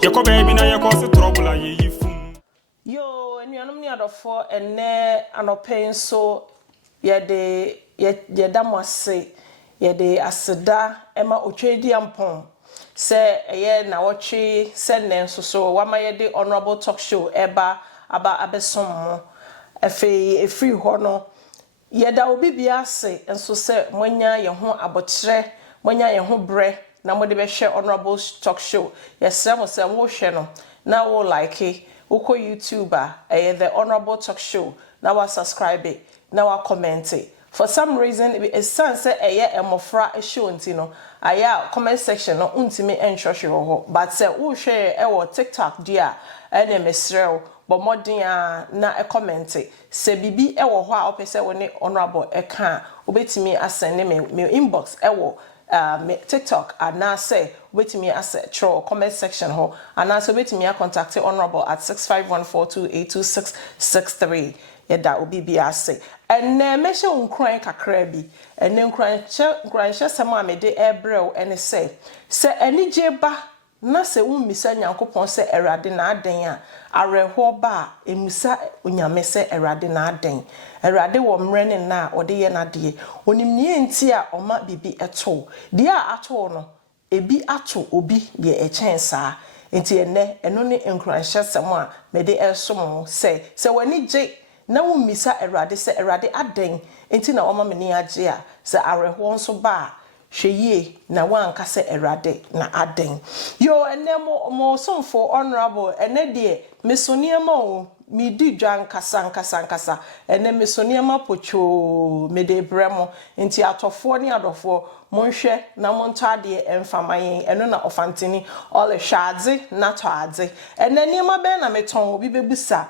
Yako baby na yako se trouble aye yifum. Yo, enuanom ni adofo ene anopen so ye da mo ase ye de aseda ema otwedi ampon se eye na wotwe se nen so wama ye de honorable talk show eba aba abesom mo efri ho no ye da obi bia ase enso se monya ye ho abotire monya ye ho bre na mo de be hwe honorable talk show ye se mo se wo hwe no na wo like Uko YouTuber, the Honorable Talk Show. Now I subscribe it. Now I comment it. For some reason, it's sense a mofra a show ntino. Aya comment section no untimi enshoshiroho. But say who share a TikTok dia ene mesrel. But more dia na a comment it. Say bibi ewo hwa opese woni honorable eka. Ubetimi asend me inbox ewo. TikTok and now say wait me as a troll comment section ho and now so wait me contact honorable at 6514282663 yeah that will be say and me she unkran kakra bi and nkran she sama me de ebrel and say any jeba na se ummisa nyankopon se erade na aden a areho ba emusa onyame se erade na aden erade wo mre ne na ode ye na de onimnie nti a oma bibi eto de a ato no ebi ato obi de echensa nti ene eno ne nkranhye sem a me de esom se wani je na ummisa erade se erade aden nti na oma me ne age a se areho nso ba Sheye na wan kase erade na aden yo enemo mo somfo honorable ene de mesoniema o mi di dwan kasa ene mesoniema pocho me de bremo nti atofo ne adofo monhwe na montade emfamayen eno na ofantini ole hwadze na toadze ene niema be na meton obi bebusa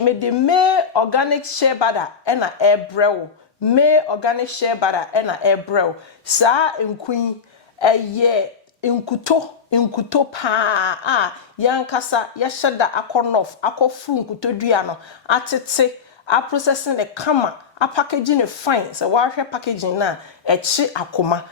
me de me organic shea butter ena ebrewo me organic shea butter ena ebrel sa nkun eye nkuto pa yankasa yashada akonof akofru nkuto dua no atete a processing the kama a packaging fine so wa hwe packaging na echi akoma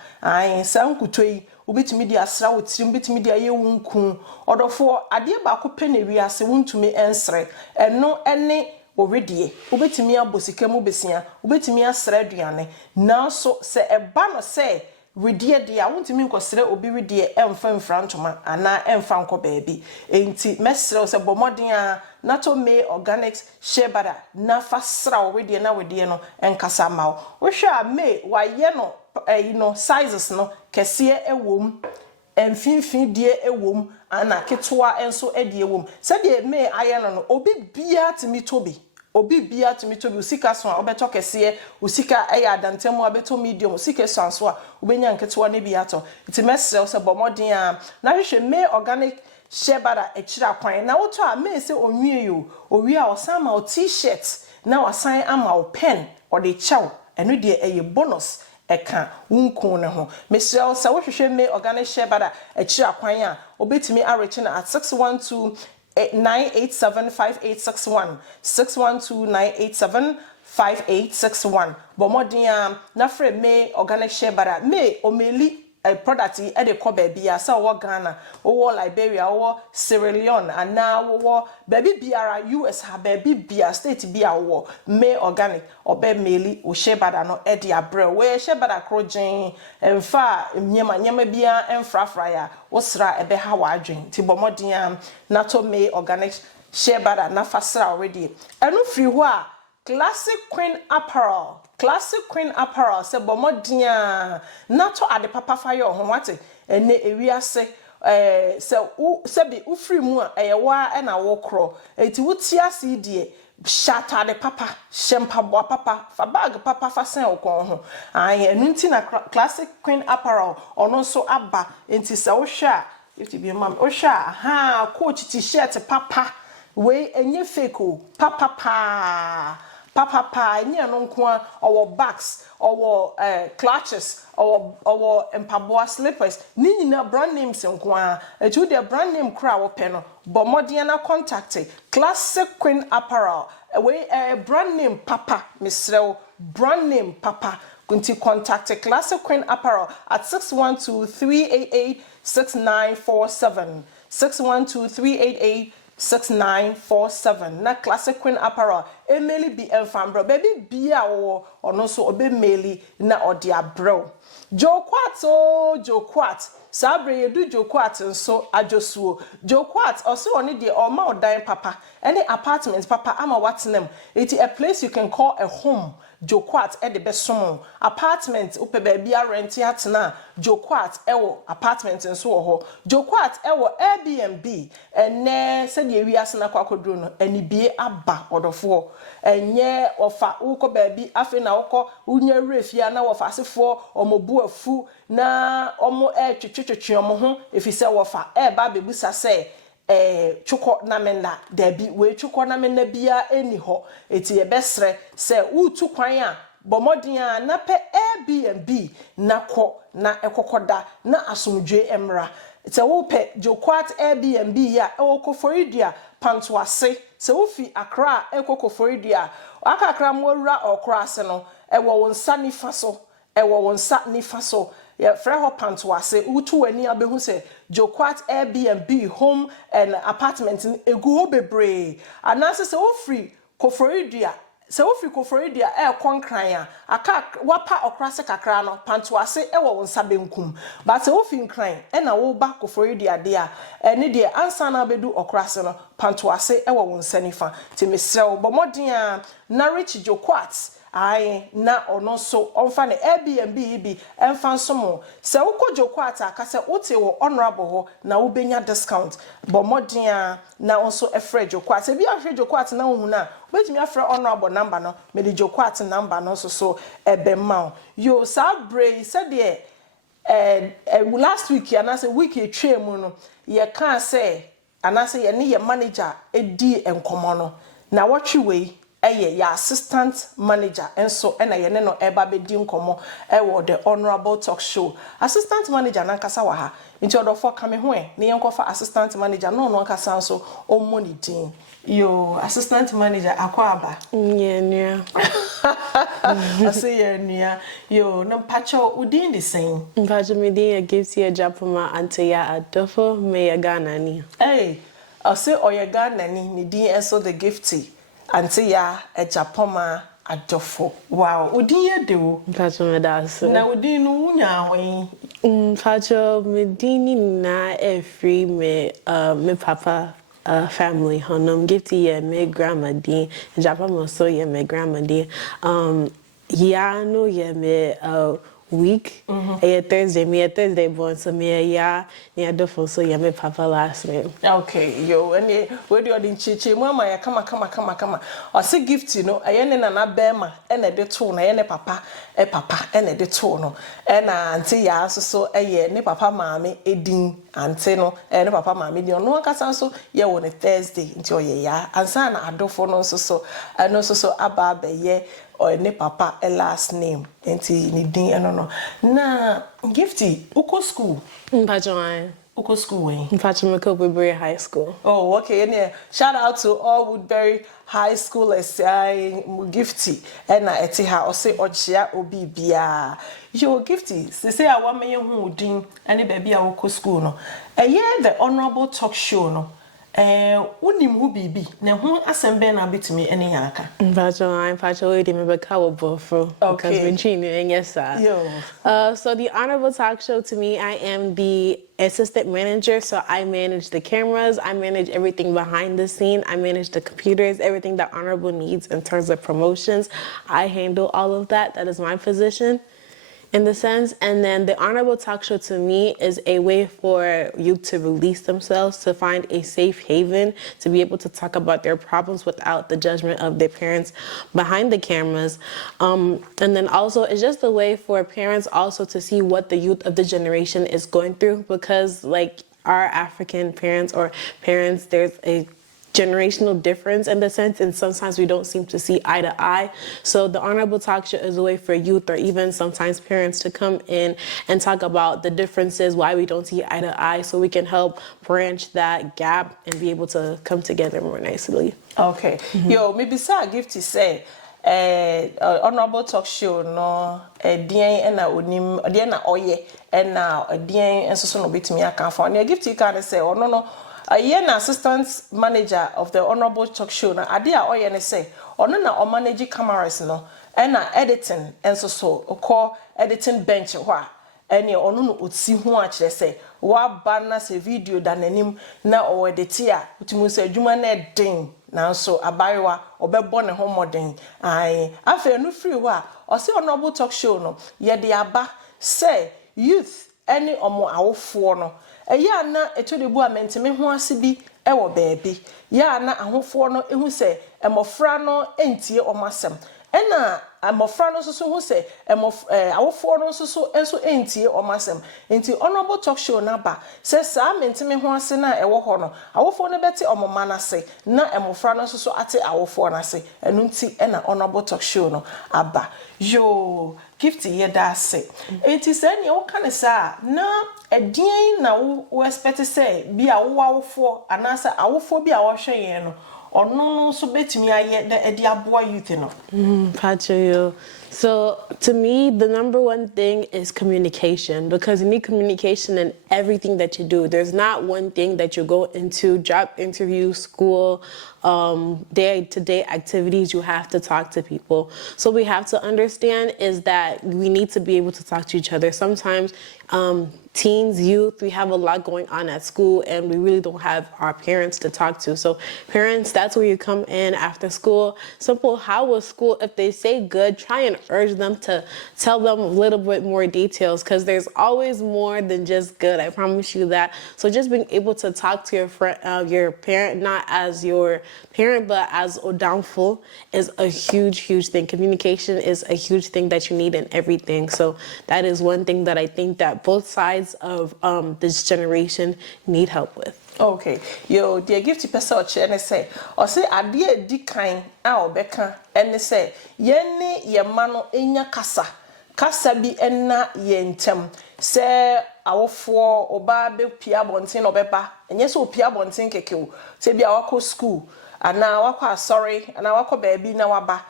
sa nkuto yi obetimi di asra wotiri obetimi di aye wunkun odofo ade ba ko pene wiase wuntumi ensre eno ene already ubetimi abosika mu besia ubetimi asra aduane nanso se eba no se redie dia wontimi nkosere obi redie emfa mfrantoma ana emfa nko baabi enti mesre se bomoden a nato me organic shea butter na fasra already na wedie no enkasa mawo wo hwe a me wa ye no sizes no kese ewom emfinfin die ewom ana ketwa enso edie ewom se de me aye no obi bia timi tobi usika so a obeto kese usika eya adantemu abeto medium usika so a obenya nketewa ne bia to iti mesre se bomoden a na hwehwe me organic shea butter echira kwan na woto a me se onwie yo owie a osama o t-shirt na wasan ama o pen o de chaw eno de eye bonus eka wunkun ne ho mesre se wo hwehwe me organic shea butter echira kwan a obetimi areche na at 612 9875861 612-987-5861 Bomodia na fre me organic shea butter me omeli product e de ko bia sa wo Ghana wo Liberia wo Sierra Leone ana wo baby biara US ha baby bia state bia wo me organic obe meli o shea butter no e de abre we shea butter krogen emfa nyema bia emfrafra ya wo sra ebe ha wa adwen ti bomodia na to me organic shea butter na fasra already enu free ho a Classic Queen Apparel se bomodia nato ade papa fire ho wate ene ewiase se bi ufri mu a eyewa e na wo kro enti wutia se die shata de papa shempa bo papa fa bag papa fa sen okon ho enu nti na Classic Queen Apparel ono so aba enti se wo hwe a if be mam wo hwe a ha coach t-shirt papa we enye fake o papa enye no nko owo bags owo clutches owo empaboa slippers ni nyina brand names nko a etu de brand name kra wo pe no bomodien na contact Classic Queen Apparel we brand name papa misrew brand name papa kunti contact Classic Queen Apparel at 612-388-6947 612-388-6947 na Classic Queen Apparel emeli bi enfambro baby bia wo ono so obe meli na odi abro Jokwat sabre yedu Jokwat nso ajosuo Jokwat also oni de oma odan papa any apartment papa ama watnem it a place you can call a home Jokwat e de besom apartment upe baby a rent atena Jokwat ewo apartment nso wo ho Jokwat ewo Airbnb ene se de wiase na kwakoduro no anibie aba odofo enye ofa uko baby afi na uko unye refia na wofa asefo omobu afu na omo twetwetwe omo ho efise wofa ba bebusa se chuko na mena debi we chuko na mena bia eni ho eti ebesre se utu kwan a bomodin a na pe Airbnb na ko na ekokoda na asomdwe emra eti wo pe Jokwat Airbnb ya ekoforidua pantoase se wo fi Accra ekoforidua akakra mwura okra ase no ewo wonsa nifa so ya freho pantoase utu wani abehu se Jokwat Airbnb home and apartment egu bebre anase se wo free koforidua konkran aka wapa okrase kakra no pantoase ewo wonsa benkum but se wo fi nkran na wo ba koforidua de a ene de ansa na bedu okrase no pantoase ewo wonsa nifa timesrew bomodin a na Rich Jokwat ai na ono so onfa ne Airbnb bi enfa so mo se wo Jokwat aka se wote wo honorable ho na wo benya discount bomodin a na onso efre Jokwat se bi afre Jokwat na hu na betimi afre honorable number no me di Jokwat number no so ebemma yo sabre se de last week anase week etwemu no ye kan se anase ye ne ye manager edi enkomo no na watwe wei ya assistant manager enso na ye ne no eba bedi nkomo wo the honorable talk show assistant manager na nkasa wa ha nti odofo kame ho ne yenkofa assistant manager no nkasa so o money din yo assistant manager akwaba yeah I say yeah yo no pacho udin the same mpacho me din gives you a japoma anteya adofo me Ghana ni I say oya ni din enso the gifty Ante ya ejapoma adofo. Wow, udin ye de wo. Mpacho me das. Na udin no wunya wen. Mpacho me dini na free me me papa family honum gifty ye me grandma din. Ejapoma so ye me grandma din. Ya no ye me week. Thursday, me a Thursday born, so me ya near the phone, so yeah, me papa last name. Okay, yo, and ye, where do you in chichi, mama, ya kama. Or say gift, you know, I ain't an abema, and a detone, and a papa, and a detono. And auntie ya so a ye, ne papa mammy, a ding, anteno, and papa mammy, you know, casanso, ye on a Thursday, into ye ya, and sana adofo so, and also so ababe ye. Or ne papa a last name enti ni din eno na gifty uko school Mpacho uko school when Mpacho me Woodbury High School. Oh okay, and shout out to all Woodbury High Schoolers gifty and na eti ha o say ochia obi bia yo gifty say I want me hu din any baby a uko school no the honorable talk show no unim hu bibi na hu asembe na betimi ene yanaka Mpacho we me beka wo bofro because we chin and yes sir. So the honorable talk show, to me, I am the assistant manager, so I manage the cameras, I manage everything behind the scene, I manage the computers, everything that honorable needs in terms of promotions. I handle all of that. That is my position in the sense. And then the honorable talk show, to me, is a way for youth to release themselves, to find a safe haven, to be able to talk about their problems without the judgment of their parents behind the cameras. And then also it's just a way for parents also to see what the youth of the generation is going through, because like our African parents or parents, there's a generational difference in the sense, and sometimes we don't seem to see eye to eye. So the honorable talk show is a way for youth or even sometimes parents to come in and talk about the differences, why we don't see eye to eye, so we can help branch that gap and be able to come together more nicely. Okay. Yo, maybe say gifty say honorable talk show no dien na onim dien na oye na dien enso so no betimi aka fa na gift you can say ono no aye na assistant manager of the honorable talk show na ade a oye ne say ono na o manage cameras no na editing enso so call editing bench ho a ene ono no otsi ho a kire say wa ba na se video da nanim na o edit a utimu say adwuma na den na so abayewa obebo ne ho modern ai afa no free ho a o say honorable talk show no ye de aba say youth any omo awofo no eya na etudebu amentime ho ase bi wo baabi ya na ahofo no ehu say emofra no entie omasem ena amofra no so hu say awofo no so enso entie omasem enti honorable talk show na ba say sa mentime ho ase na ewo ho no awofo no beti omoma na se na emofra no so ate awofo na se enu nti ena honorable talk show no aba yo gift ye da se enti say ne wo kan sa na edien na wo expect say bi a wo awofo anasa awofo bi a wo hwe yen no ono so betimi aye the edi aboa youth no Pacho. So to me, the number one thing is communication, because you need communication in everything that you do. There's not one thing that you go into, job interview, school, day-to-day activities, you have to talk to people. So we have to understand is that we need to be able to talk to each other. Sometimes teens, youth, we have a lot going on at school and we really don't have our parents to talk to. So parents, that's where you come in after school. Simple, how was school? If they say good, try and urge them to tell them a little bit more details, because there's always more than just good. I promise you that. So just being able to talk to your friend, your parent, not as your parent, but as Odamful, is a huge, huge thing. Communication is a huge thing that you need in everything. So that is one thing that I think that both sides of this generation need help with. Okay, yo, dear gift person and say, or say, I dear di kind, our becca, and say, yenny ye mano enya kasa bi enna yentem, say, our four or baby pia bontin or beba, and yes, oh, pia bontin kekeo, say be our school, and now I sorry, and our baby now aba,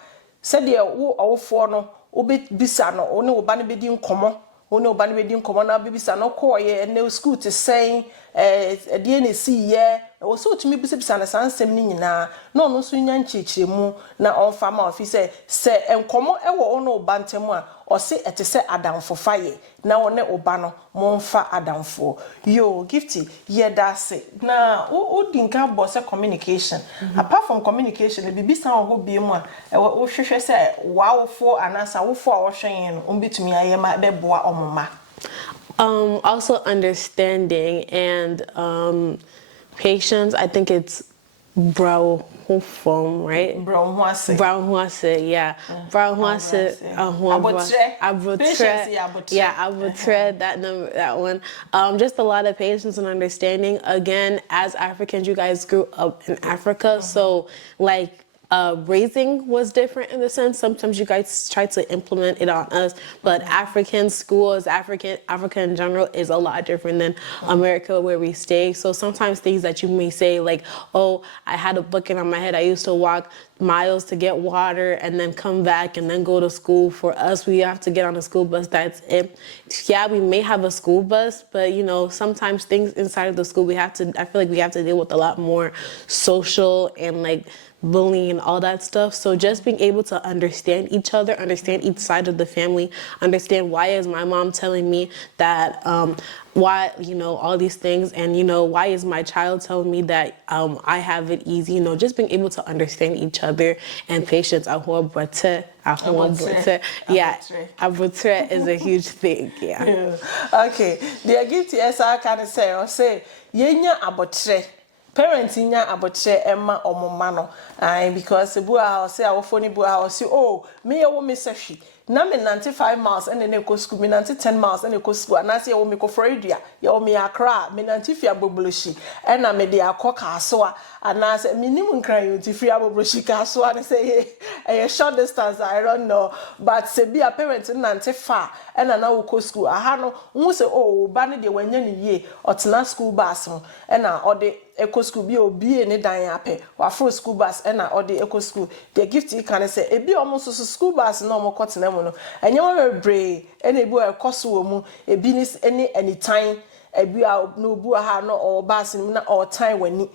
said dear, our four no, obit bisano, only obani bedin common. Ono ba ne bedin komo na bibisa no koye na school te sen de na si ye wo so tumi bisibisa na sansem ni nyina na ono so nya nchichiremu na onfa ma ofise se enkomo ewo ono ba ntemu a o se etese adamfo faye na wone oba no monfa adamfo yo gifty ye da se na o dinka bo se communication apart from communication e bibisa ho bi mu a wo hwehwe se wawofo anasa wofo a wo hwen no ombetumi ayema beboa omoma. Also understanding and patience. I think it's brown form, right? Brown huase, yeah. Brown huase, abutre, that one. Just a lot of patience and understanding. Again, as Africans, you guys grew up in Africa, so like raising was different in the sense. Sometimes you guys try to implement it on us, but African schools, Africa in general is a lot different than America where we stay. So sometimes things that you may say like, oh, I had a bucket on my head. I used to walk miles to get water and then come back and then go to school. For us, we have to get on a school bus. That's it. Yeah, we may have a school bus, but you know, sometimes things inside of the school, I feel like we have to deal with a lot more social and like bullying and all that stuff. So just being able to understand each other, understand each side of the family, understand why is my mom telling me that, why, you know, all these things, and, you know, why is my child telling me that I have it easy, you know, just being able to understand each other and patience. Yeah, abutre is a huge thing, yeah. Okay, the guilty as I can say, or say, yenya abutre. Parents nya abotre emma omoma no because bua say awofo ni bua say oh me ye wo me sehwi na me 95 miles and na go school me 10 miles and go school na say wo me ko Florida ye wo me Accra me 95 aboboloshi and na me de akoka so na say minimum nkran yo ti free aboboloshi ka so and say a short distance I don't know, but say be a parent 95 and na wo go school aha no wo say oh ba ne de wanya ni ye otena school bus no and na ode eco school bi obi ne dan ape wa for school bus e na odi eco school the gift you can say ebi omo so school bus na omo kotena mu no enye wa bre e na ebi o ekoso wo mu ebi ni anytime ebi a no bu ha no o bus ni na all time wani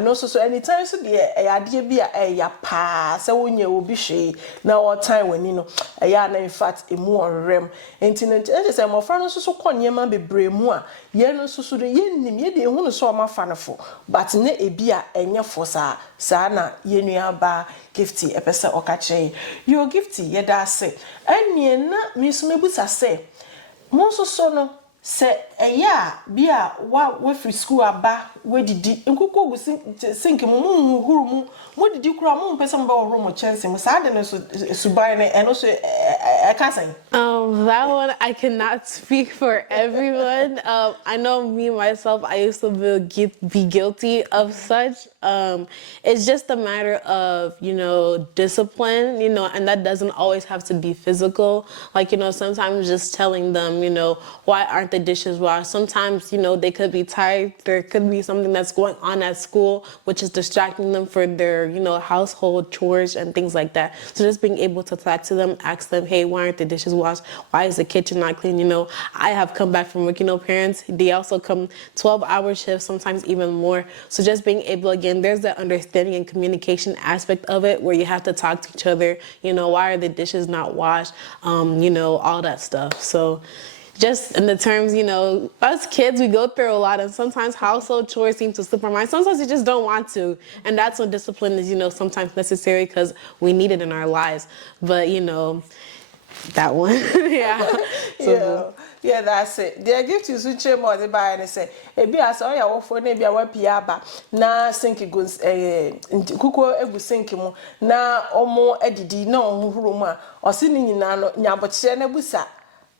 no so anytime so de e ade bi a ya pa se wonye obi hwe na all time wani no ya na in fact emu onrem enti no say mo fra no so konye ma bebre mu a ye no so de ye nim ye de hu no so ma fa no fo but ne ebi a enye fo sa na ye nua ba gifty epese okache your gifty ye da se enie na mi so mebusa se mo so no se eya bia wa free school aba we didi nkuko gu sink mu huru mu didi kura mu pese mo ba wo mo chance mu sa de no so subai ne eno so kasan that one I cannot speak for everyone. I know me myself, I used to be guilty of such. It's just a matter of, discipline, and that doesn't always have to be physical. Like, sometimes just telling them, why aren't the dishes washed? Sometimes, they could be tired. There could be something that's going on at school, which is distracting them for their, household chores and things like that. So just being able to talk to them, ask them, hey, why aren't the dishes washed? Why is the kitchen not clean? I have come back from work, parents, they also come 12-hour shifts, sometimes even more. So just being able, again, there's that understanding and communication aspect of it where you have to talk to each other, why are the dishes not washed? All that stuff. So just in the terms, us kids, we go through a lot, and sometimes household chores seem to slip our mind. Sometimes you just don't want to, and that's when discipline is, sometimes necessary because we need it in our lives. But, that one, yeah. So, yeah, that's it. They give you switch more the buy and say, "Ebi as all your for ne bia wa piaba na sink goes kuko egu sink mu na omo edidi na ohuru mu a osi ni nyina no nyaboche na busa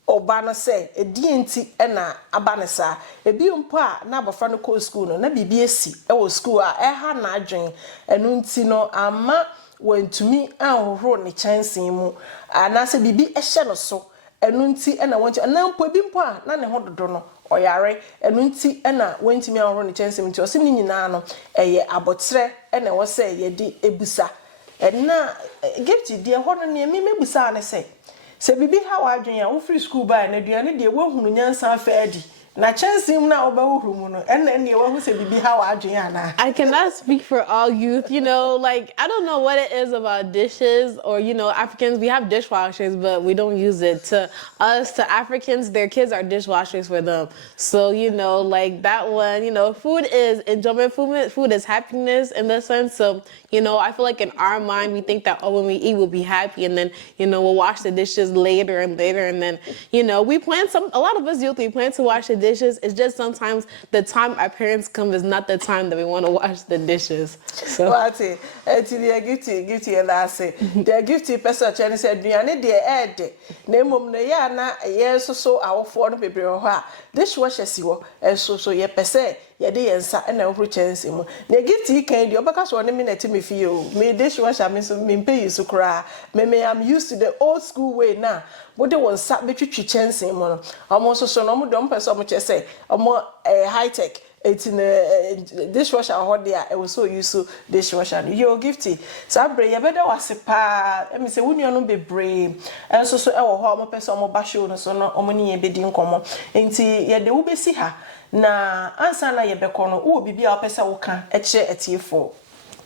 oba no say edienti e na aba ne sa ebi mpo a na abofra no call school no na bibi esi e wo school a e ha na adwen enu nti no ama wantumi anhoro ne chansen mu anase bibi ehye no so enu nti na wonti na mpo bi mpo a na ne hododo no oyare enu nti na wantumi anhoro ne chansen mu nti osim ni nyina no eye abotre na wo say ye di ebusa na gift die ho no ne mi mebusa ne say se bibi ha wadwen a wo free school by na duane de wo hunu nyansa afa adi na chansim na obawu mu no enne wo se bibi ha wadwen ana. I cannot speak for all youth, like I don't know what it is about dishes or Africans, we have dishwashers but we don't use it. To us, to Africans, their kids are dishwashers for them. So like that one, food is enjoyment, food is happiness in the sense. So I feel like in our mind we think that when we eat we'll be happy, and then we'll wash the dishes later, and then we plan a lot of us youth, we plan to wash the dishes. It's just sometimes the time our parents come is not the time that we want to wash the dishes. So what the gift and I say the gift person Chinese said duane de ede na mom no ya na ye so awofo no bebre ho a dishwasher si wo so ye pese ye de yensa na ohuru chance mu na gift kan de obaka so ne minute me fie o me dishwasher me so me pay so kra me am used to the old school way now. But they want sat between chance in one. Almost so no don't person much say more high tech. It's in a dishwasher hot there. I was so used to dishwasher. You're gifty. So I bring you better was a pa. Let me say, when you no be brave. And so our home person more basho so no money be din common. Ain't ya de will be see her. Na answer na ye bekono. Oh, be our person who can at for.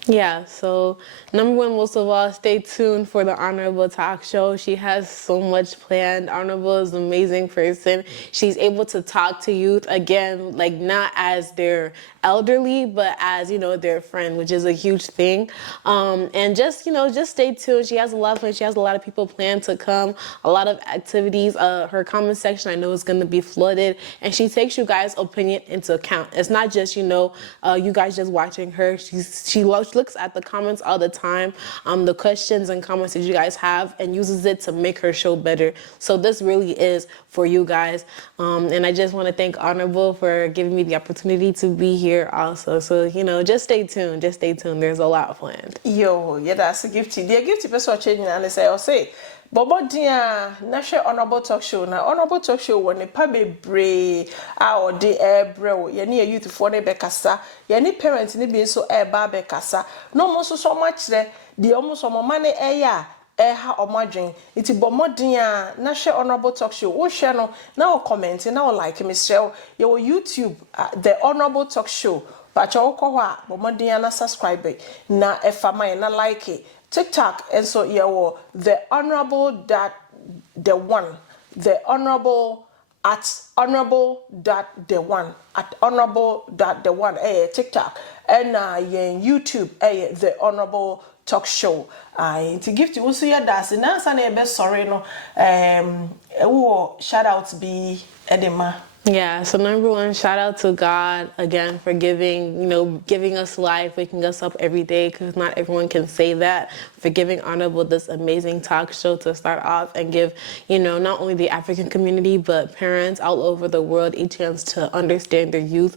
Yeah, so number one, most of all, stay tuned for the Honorable Talk Show. She has so much planned. Honorable is an amazing person. She's able to talk to youth, again, like not as their elderly, but as, their friend, which is a huge thing. And just stay tuned. She has a lot of fun. She has a lot of people planned to come, a lot of activities. Her comment section, I know, is going to be flooded. And she takes you guys' opinion into account. It's not just, you guys just watching her. She looks at the comments all the time, the questions and comments that you guys have, and uses it to make her show better. So this really is for you guys. And I just want to thank Honorable for giving me the opportunity to be here also. So, just stay tuned. Just stay tuned. There's a lot planned. Yo, yeah, that's a gift. The gift person changing and say, Bobo dia na hwe honorable talk show na honorable talk show woni pa bebre a odi ebrɛ ye ne youth fo ne bekasa ye ne parents ne bi so eba bekasa no mo so so ma kire de omo so mo ma ne eya ha omadwen iti bomodin a na hwe honorable talk show wo hwe no na o comment na o like me share your YouTube the honorable talk show pacha wo kɔ hɔ a bomodin na subscribe na efa man na like TikTok and so yeah the honorable that the one the honorable at honorable that the one at honorable that the one TikTok and YouTube the honorable talk show to give to also yeah that's na sana e be sorry no shout out be edema. Yeah, so number one, shout out to God again for giving us life, waking us up every day, because not everyone can say that, for giving Honorable this amazing talk show to start off and give, not only the African community, but parents all over the world a chance to understand their youth.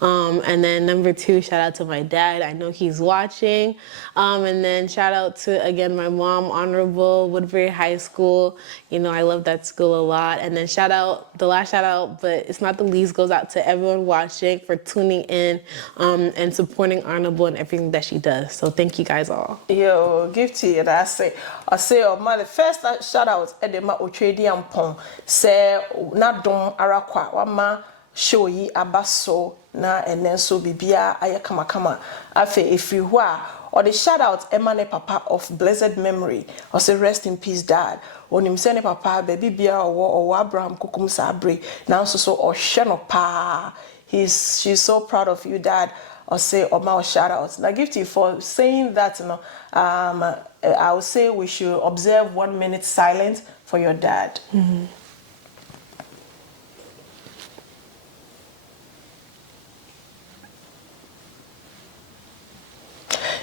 And then number two, shout out to my dad. I know he's watching. And then shout out to, again, my mom, Honorable, Woodbury High School. I love that school a lot. And then the last shout out, but it's not the least, goes out to everyone watching for tuning in and supporting Honorable and everything that she does. So thank you guys all. Yo, give to you that I say my the first shout out edema Otredi Ampon say na don arakwa wama show yi abaso na enenso bibia aye kama afe efri ho a or the shout out Emane Papa of blessed memory or say rest in peace dad onim say ne papa baby bia or Abraham kukum sabre now so or no pa she's so proud of you dad or say my shout out now give to you for saying that I would say we should observe 1 minute silence for your dad. Mm-hmm.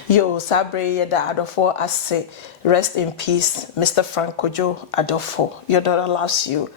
Yo, Sabre Yeda Adolfo, I say, rest in peace, Mr. Frank Kojo Adolfo. Your daughter loves you.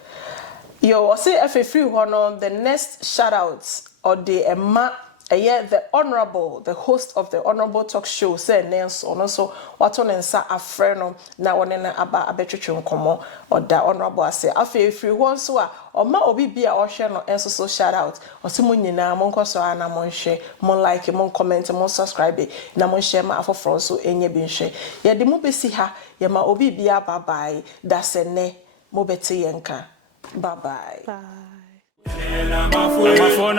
Yo, I say, if free one the next shout outs or the Emma, the honorable, the host of the honorable talk show, say, Nance, or also, what on and sa a friend, now one in about a better komo, or the honorable, I say, I feel free one so, or ma obi be a ocean or answer so shout out, or someone na mon so ana mon share, mon like, mon comment, mon subscribe, na mon share ma for front so any bin share. Ya the mo be see ha, ya ma obi be a bye bye, that's a ne, mo beti yenka. Bye bye. Bye. I'm a phone,